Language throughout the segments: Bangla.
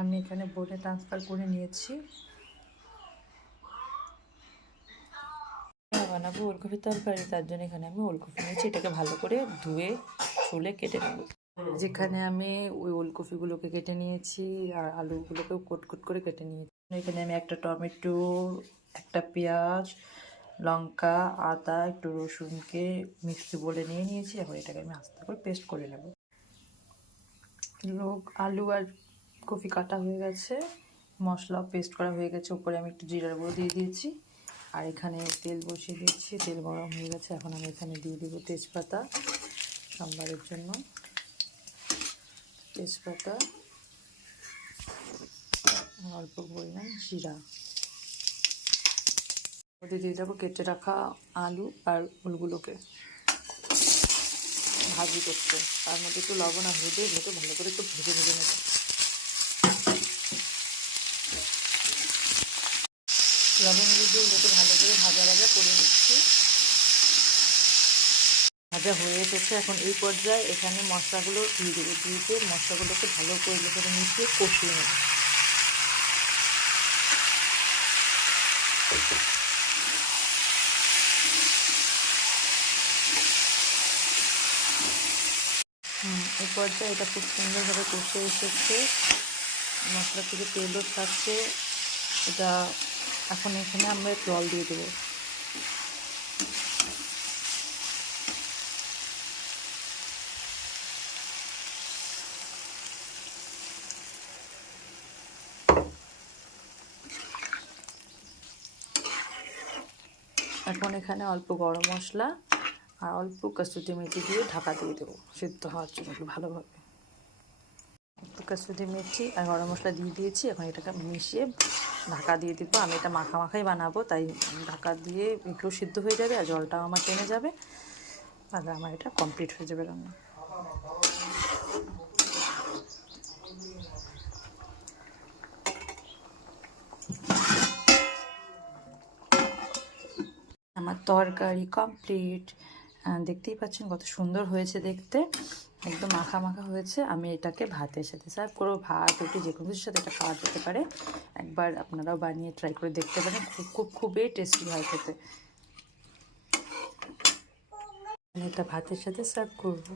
আমি এখানে বোর্ডে ট্রান্সফার করে নিয়েছি। বানাবো ওলকপির তরকারি, তার জন্য এখানে আমি ওলকপি নিয়েছি। এটাকে ভালো করে ধুয়ে ছুলে কেটে নেব। যেখানে আমি ওই ওলকপিগুলোকে কেটে নিয়েছি আর আলুগুলোকেও কোট করে কেটে নিয়েছি। এখানে আমি একটা টমেটো, একটা পেঁয়াজ, লঙ্কা, আদা, একটু রসুনকে মিক্সি বলে নিয়েছি। এখন এটাকে আমি আস্তে করে পেস্ট করে নেব। আলু আর কপি কাটা হয়ে গেছে, মশলা পেস্ট করা হয়ে গেছে। উপরে আমি একটু জিরার গুঁড়ো দিয়ে দিয়েছি আর এখানে তেল বসিয়ে দিচ্ছি। তেল গরম হয়ে গেছে, এখন আমি এখানে দিয়ে দেবো তেজপাতা সম্বারের জন্য। তেজপাতা, অল্প পরিমাণ জিরা ওদের দিয়ে দেবো কেটে রাখা আলু আর ওলগুলোকে ভাজি করতে। তার মধ্যে একটু লবণ আর হলুদ দিয়ে ভালো করে একটু ভেজে নেব। লবণ হলুদ দিয়ে ভালো করে ভাজা করে নিচ্ছি। ভাজা হয়ে এসেছে। এখন এই পর্যায়ে এখানে মশলাগুলো দিয়ে দেবো। দিয়ে মশলাগুলোকে ভালো করে মিশিয়ে কষিয়ে নেব। এই পর্যায়ে এটা খুব সুন্দরভাবে কষে এসেছে, মশলা থেকে তেলও ছাড়ছে। এটা এখন এখানে আমরা জল দিয়ে দেবো। এখন এখানে অল্প গরম মশলা আর অল্প কসুরি মেথি দিয়ে ঢাকা দিয়ে দেবো সিদ্ধ হওয়ার জন্য ভালোভাবে। একটু কসুরি মেথি আর গরম মশলা দিয়ে দিয়েছি। এখন এটাকে মিশিয়ে ঢাকা দিয়ে দিব। আমি এটা মাখাই বানাবো, তাই ঢাকা দিয়ে একটু সিদ্ধ হয়ে যাবে আর জলটাও আমার টেনে যাবে, আর আমার এটা কমপ্লিট হয়ে যাবে রান্না। আমার তরকারি কমপ্লিট। দেখতেই পাচ্ছেন কত সুন্দর হয়েছে দেখতে, একদম মাখা হয়েছে। আমি এটাকে ভাতের সাথে সার্ভ করবো। ভাত, রুটি যে কোনো কিছুর সাথে এটা খাওয়া যেতে পারে। একবার আপনারাও বানিয়ে ট্রাই করে দেখতে পারেন, খুবই টেস্টি হয় খেতে। আমি এটা ভাতের সাথে সার্ভ করবো।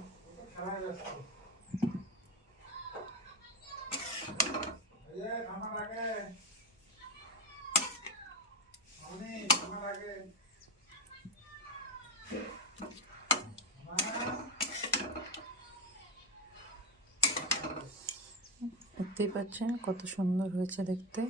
দেখতেই পাচ্ছেন কত সুন্দর হয়েছে দেখতে।